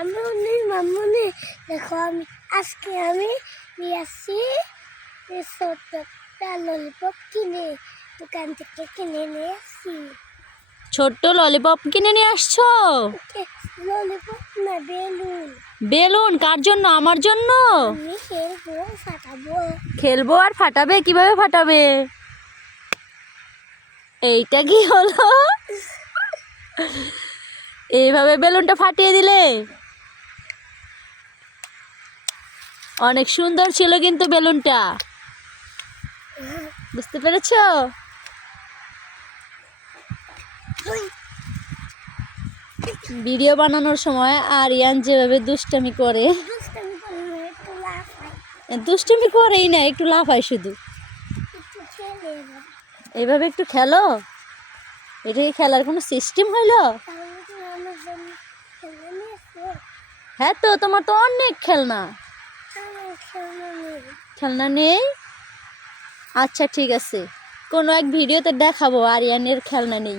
মামুনি দেখো আজকে আমি নিয়ে আসছি ছোট্ট একটা ললিপপ কিনে দোকান থেকে কিনে নিয়ে আসছি। ছোট্ট ললিপপ কিনে নিয়ে আসছো? ললিপপ না, বেলুন। বেলুন কার জন্য? আমার জন্য? আমি খেলবো, ফাটাবো। খেলবো আর ফাটাবে? কিভাবে ফাটাবে? এইটা কি হলো? এইভাবে বেলুনটা ফাটিয়ে দিলে? অনেক সুন্দর ছিল কিন্তু বেলুনটা, বুঝতে পেরেছো? ভিডিও বানানোর সময় আরিয়ান যেভাবে দুষ্টামি করে, দুষ্টামি করেই না, একটু লাফায় শুধু। এইভাবে একটু খেলো। এটা কি খেলার কোনো সিস্টেম হইলো? হ্যাঁ তো, তোমার তো অনেক খেলনা। খেলনা নেই? আচ্ছা ঠিক আছে, কোনো এক ভিডিওতে দেখাবো আরিয়ানের খেলনা নেই।